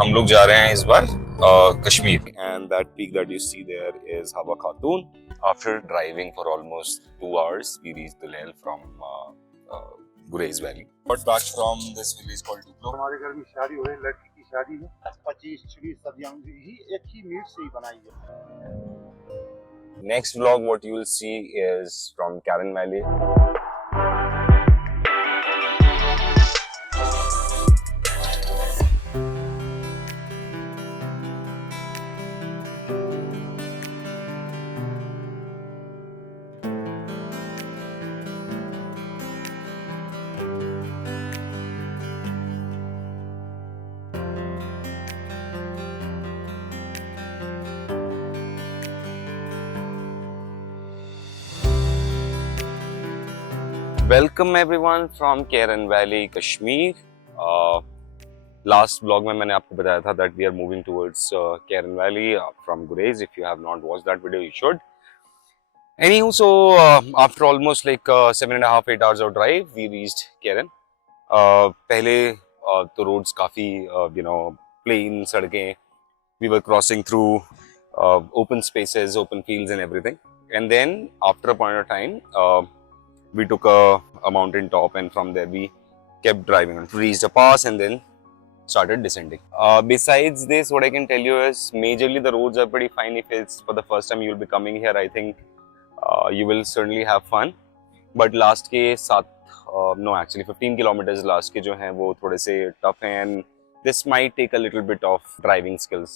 हम लोग जा रहे हैं इस बार Kashmir and that peak that you see there is Hawa Khatoon. After driving for almost 2 hours, we reached the Leh from Gurez Valley. Got back from this village called Duplo. हमारे घर में शादी हो रही है, लड़की की शादी है। 25-26 सदियों ही एक ही मीट से ही बनाई है। Next vlog, what you will see is from Karen Valley. Welcome everyone from Keran valley Kashmir. Last blog में मैंने आपको बताया था that we are moving towards Keran valley from Gurez. If you have not watched that video you should. Anywho, so after almost like 7.5-8 hours of drive, we reached Keren. पहले तो roads काफी plain सड़कें, we were crossing through open spaces, open fields and everything. And then after a point of time, we took a mountain top, and from there we kept driving on. Reached a pass and then started descending. Besides this, what I can tell you is majorly the roads are pretty fine. If it's for the first time you'll be coming here, I think you will certainly have fun. But last के 15 kilometers last के जो हैं वो थोड़े से tough हैं, and this might take a little bit of driving skills.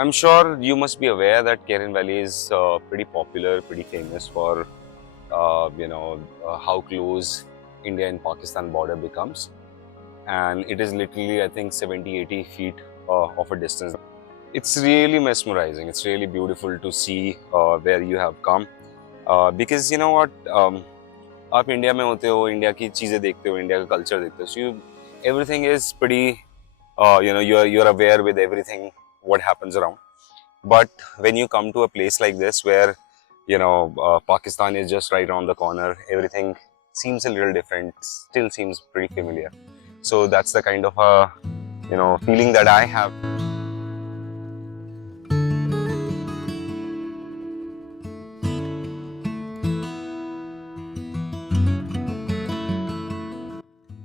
I'm sure you must be aware that Keren Valley is pretty popular, pretty famous for how close India and Pakistan border becomes, and it is literally I think 70-80 feet of a distance. It's really mesmerizing. It's really beautiful to see where you have come, because you know what, आप इंडिया में होते हो, इंडिया की चीजें देखते हो, इंडिया का कल्चर देखते हो, so everything is pretty you're aware with everything what happens around. But when you come to a place like this where Pakistan is just right around the corner, everything seems a little different, still seems pretty familiar. So that's the kind of a feeling that I have.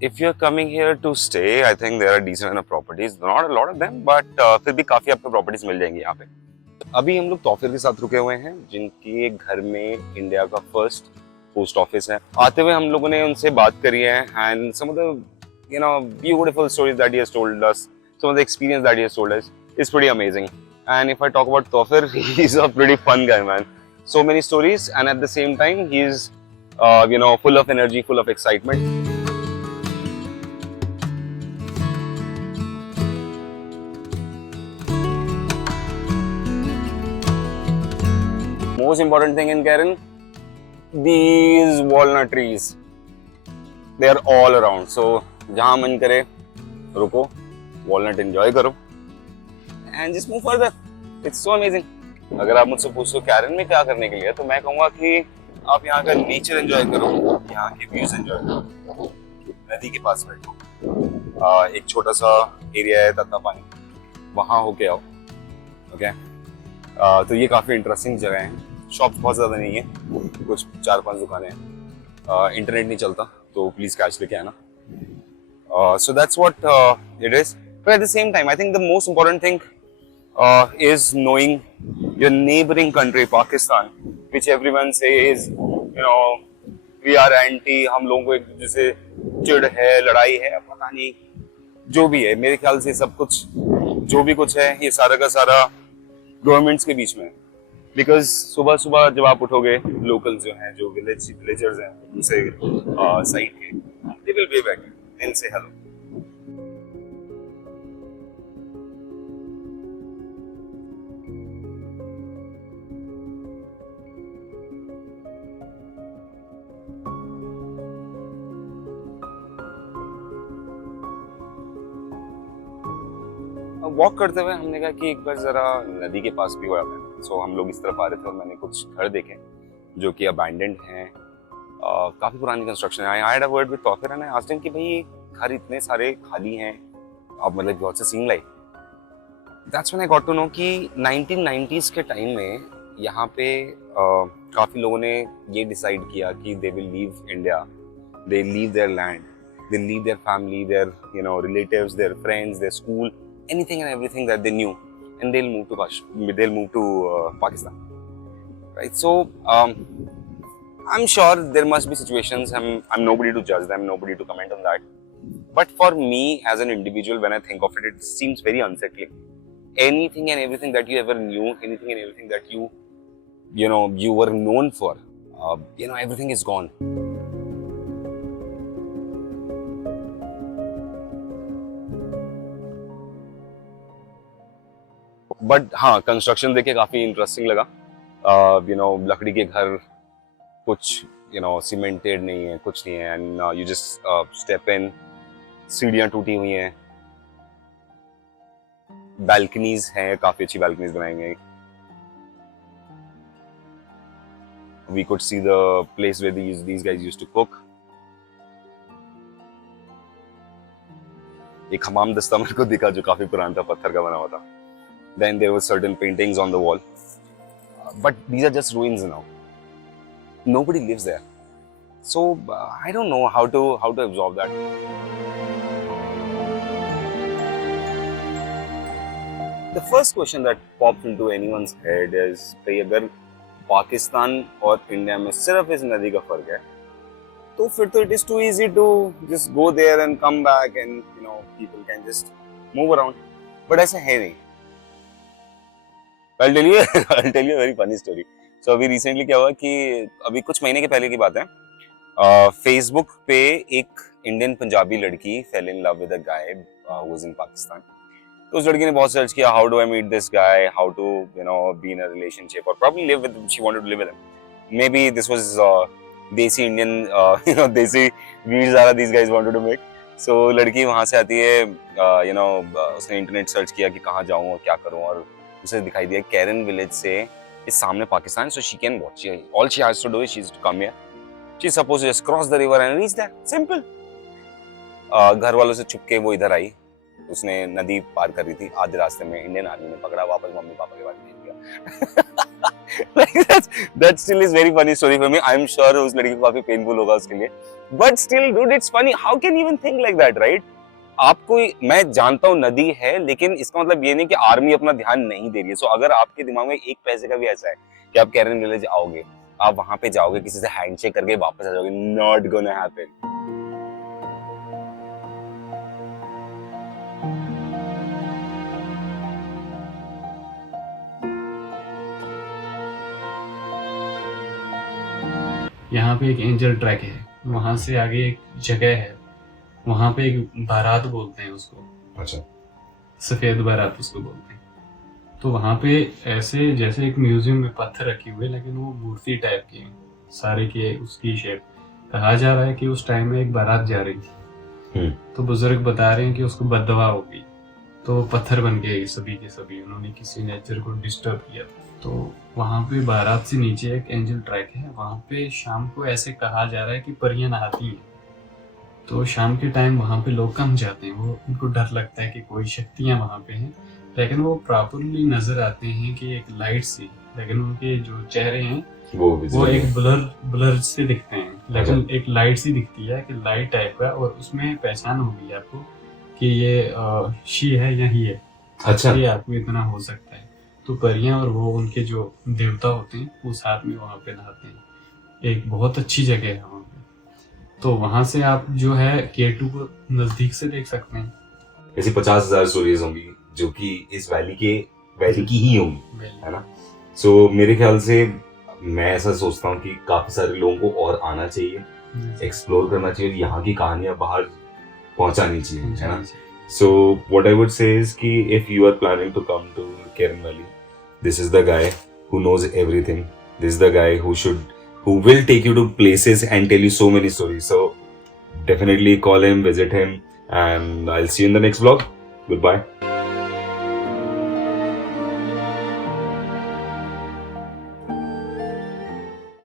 If you're coming here to stay, I think there are decent enough properties. Not a lot of them, but फिर भी काफी आपको properties मिल जाएंगी यहाँ पे. अभी हम लोग तौफीर के साथ रुके हुए हैं, जिनके घर में इंडिया का फर्स्ट पोस्ट ऑफिस है. आते हुए हम लोगों ने उनसे बात करी है, and some of the beautiful stories that he has told us, some of the experience that he has told us is pretty amazing. And if I talk about Tawfir, he's a pretty fun guy, man. So many stories, and at the same time, he's full of energy, full of excitement. Most important thing in Keren, these walnut trees, they are all around. So जहाँ मन करे रुको, walnut enjoy करो, and just move further. It's so amazing. अगर आप मुझसे पूछो कैरन में क्या करने के लिए, तो मैं कहूँगा कि आप यहाँ का नेचर एंजॉय करो, यहाँ के व्यूज एंजॉय करो, नदी के पास बैठो, एक छोटा सा एरिया है तत्ता पानी, वहाँ होके आओ, ओके. तो ये काफ़ी इंटरेस्टिंग जगह है. शॉप्स बहुत ज़्यादा नहीं है, कुछ 4-5 दुकानें हैं. इंटरनेट नहीं चलता, तो प्लीज़ कैश लेके आना. So that's what it is. But at the same time, I think the most important thing is knowing your neighboring country Pakistan, which everyone says, we are anti, हम लोगों को एक दूसरे से चिढ़ है, लड़ाई है, पता नहीं जो भी है। मेरे ख्याल से सब कुछ जो भी कुछ है ये सारा का सारा गवर्नमेंट्स के बीच में है। बिकॉज सुबह सुबह जब आप उठोगे, लोकल्स जो हैं, जो विलेजर्स हैं दूसरे साइड के, they will wave back and से हेलो। वॉक करते हुए हमने कहा कि एक बार जरा नदी के पास भी हो जाता है। सो हम लोग इस तरफ आ रहे थे और मैंने कुछ घर देखे जो कि अबैंडेंड हैं, काफी पुरानी कंस्ट्रक्शन है। I had a word with Taufir and I asked him कि भाई ये घर इतने सारे खाली हैं, अब मतलब बहुत से scene like. That's when I got to know कि 1990s के टाइम में यहाँ पे काफी लोगों ने ये डिसाइड किया कि they will leave India, they leave their land, they leave their family, their relatives, their friends, their school, anything and everything that they knew, and they'll move to Pakistan, right? So I'm sure there must be situations. I'm nobody to judge them, nobody to comment on that. But for me as an individual, when I think of it, it seems very unsettling. Anything and everything that you ever knew, anything and everything that you were known for, everything is gone. But हाँ, कंस्ट्रक्शन देखे काफी इंटरेस्टिंग लगा। लकड़ी के घर, कुछ सीमेंटेड नहीं है, कुछ नहीं है, and you just step in, सीढ़ियां टूटी हुई हैं, बैल्कनीज हैं, काफी अच्छी बैल्कनीज बनाई गई। We could see the place where these guys used to cook. एक हमाम दस्ता मेरे को दिखा जो काफी पुराना था, पत्थर का बना हुआ था। Then there were certain paintings on the wall, but these are just ruins now. Nobody lives there, so I don't know how to absorb that. The first question that pops into anyone's head is, भाई अगर पाकिस्तान और इंडिया में सिर्फ इस नदी का फर्क है, तो फिर तो it is too easy to just go there and come back and people can just move around. But ऐसा है नहीं। I'll tell you a very funny story. So अभी recently क्या हुआ कि अभी कुछ महीने के पहले की बात है, Facebook पे एक इंडियन पंजाबी लड़की fell in love with a guy who was in Pakistan. तो उस लड़की ने बहुत सर्च किया, how do I meet this guy, how to be in a relationship or probably live with him. She wanted to live with him. Maybe this was desi Indian desi weed zara these guys wanted to make. So लड़की वहाँ से आती है, उसने internet search किया कि कहाँ जाऊँ और क्या करूँ, और उसे दिखाई दिया कैरन विलेज से इस सामने Pakistan, so she can watch. All she has to do is she's to come here. She's supposed to just cross the river and reach there. Simple. घर वालों से छुप के वो इधर आई, उसने नदी पार कर रही थी, आधे रास्ते में इंडियन आर्मी ने पकड़ा, वापस मम्मी पापा के पास भेज दिया। Like that still is very funny story for me. I'm sure उस लड़की को काफी पेनफुल होगा उसके लिए, but still dude it's funny. How can you even think like that, right? आपको, मैं जानता हूँ नदी है, लेकिन इसका मतलब ये नहीं कि आर्मी अपना ध्यान नहीं दे रही है। सो अगर आपके दिमाग में एक पैसे का भी ऐसा है कि आप कैरन विलेज आओगे, आप वहां पे जाओगे, किसी से हैंडशेक करके वापस आ जाओगे, नॉट गोना हैपन। यहाँ पे एक एंजल ट्रैक है, वहां से आगे एक जगह है, वहां पे एक बारात बोलते हैं उसको। अच्छा। सफेद बारात उसको बोलते हैं। तो वहां पे ऐसे जैसे एक म्यूजियम में पत्थर रखे हुए, लेकिन वो मूर्ति टाइप के हैं सारे के, उसकी शेप। कहा जा रहा है कि उस टाइम में एक बारात जा रही थी, तो बुजुर्ग बता रहे हैं कि उसको बददुआ हो गई, तो पत्थर बन गए सभी के सभी, उन्होंने किसी नेचर को डिस्टर्ब किया था। तो वहाँ पे बारात से नीचे एक एंजल ट्रैक है, वहाँ पे शाम को ऐसे कहा जा रहा है कि परियां नहाती हैं। तो शाम के टाइम वहाँ पे लोग कम जाते हैं, वो उनको डर लगता है कि कोई शक्तियाँ वहाँ पे हैं, लेकिन वो प्रॉपरली नजर आते हैं कि एक लाइट सी, लेकिन उनके जो चेहरे हैं वो एक ब्लर से दिखते हैं, लेकिन एक लाइट सी दिखती है कि लाइट टाइप का, और उसमें पहचान होगी आपको कि ये शी है या ही है। अच्छा ये आपको इतना हो सकता है। तो परियां और वो उनके जो देवता होते हैं वो साथ में वहाँ पे नहाते हैं। एक बहुत अच्छी जगह है वहाँ पे। तो वहाँ से आप जो है K2 को नजदीक से देख सकते हैं। ऐसी 50,000 स्टोरीज होंगी जो कि इस वैली की ही होंगी, है ना। सो मेरे ख्याल से मैं ऐसा सोचता हूँ कि काफी सारे लोगों को और आना चाहिए, एक्सप्लोर करना चाहिए, यहाँ की कहानियां बाहर पहुंचानी चाहिए, है ना। So what I would say is कि if you are planning to come to Keren Valley, this is the guy who knows everything. This is the guy who will take you to places and tell you so many stories. So definitely call him, visit him, and I'll see you in the next vlog. Goodbye.